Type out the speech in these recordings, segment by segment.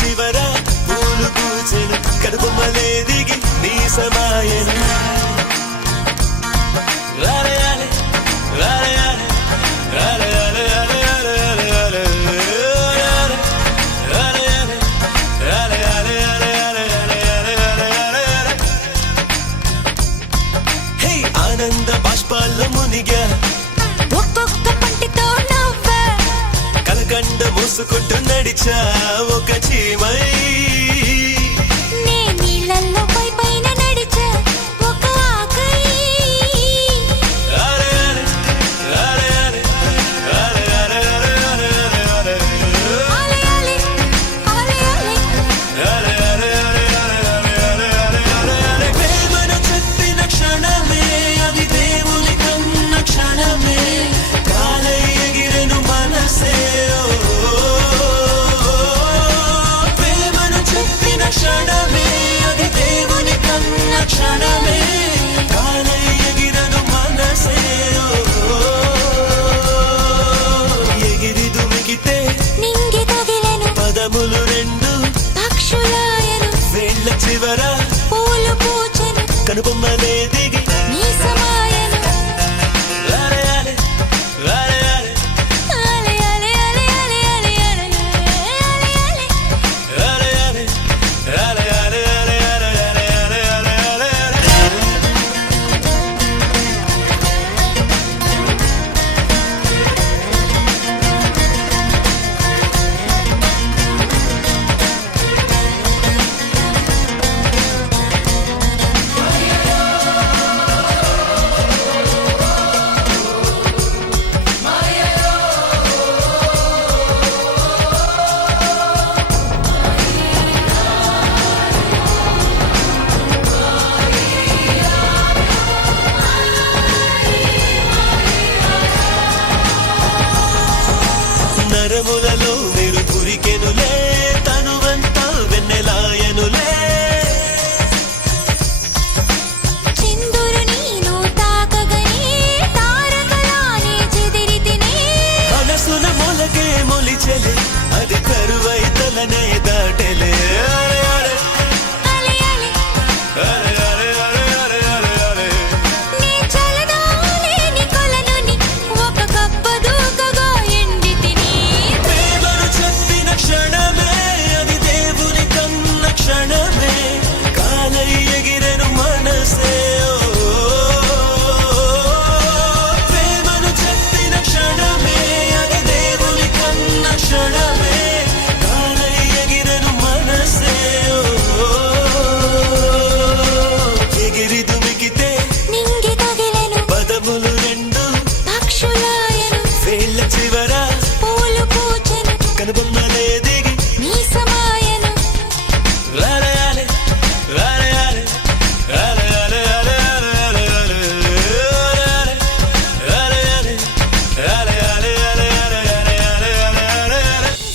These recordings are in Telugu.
చివర పూలు పూచెను కనుబొమ్మలే దిగి నీ సమాయను ఆనంద బాష్పాల్లో మునిగా ఒక్కొక్క పంటితో నవ్వా కలకండ మూసుకుంటూ నడిచా ఒక చీమై నే నీళ్ళల్లో పైన నడిచా ఒక ఆకై ప్రేమను చెప్పిన క్షణమే అది దేవుని కన్న క్షణమే కాలై ఎగిరెను మనసే ప్రేమను చెప్పిన క్షణమే అది దేవుని కన్న క్షణమే కాలై ఎగిరెను మనసే ఎగిరి దుమికితే నింగి తగిలెను పదములు రెండు పక్షులాయను వేళ్ళ చివర పూలు పూచెను కనుబొమ్మలే దిగి నీ సమాయను లాలే లాలే లాలే ఆలే ఆలే ఆలే ఆలే ఆలే ఆలే ఆలే నరములలో మీరు కురికెనులే తనువంతా వెన్నెలాయనులే చిందురు నీను తాకగనే తారకలానే చెదిరితినే మనసున మొలకే మొలిచెలే అది కరువై తలనే దాటెలే ఆలే ఆలే నీ చలనాలే నీ కొలనుని ఒక కప్ప దూకగా ఎండితిని ప్రేమను చెప్పిన క్షణమే అది దేవుని కన్న క్షణమే కాలై ఎగిరెను మనసే ప్రేమను చెప్పిన క్షణమే అది దేవుని కన్న క్షణమే కాలై ఎగిరెను మనసే ఎగిరి దుమికితే నింగి తగిలెను పదములు రెండు పక్షులాయను వేళ్ళ చివర పూలు పూచెను కనుబొమ్మలే దిగి నీ సమాయను లాలయాలే లాలయాలే లాలయాలే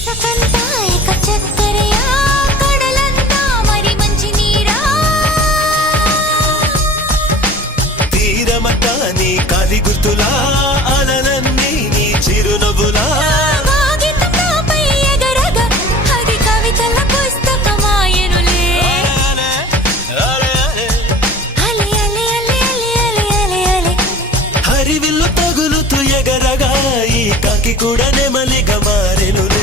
సకంతాయక చక్కరయా కడలంతా మరి మంచి నీరా తీరమట నీ కాలి గుర్తులా అలలన్నీ నీ చిరునవ్వులా కాగితం నాపై ఎగరగా అది కవితల పుస్తకమాయనులే అలే అలే అలే అలే అలే అలే అలే హరివిల్లు తగులుతూ ఎగరగా ఈ కాకి కూడా నెమలిగా మారెనులే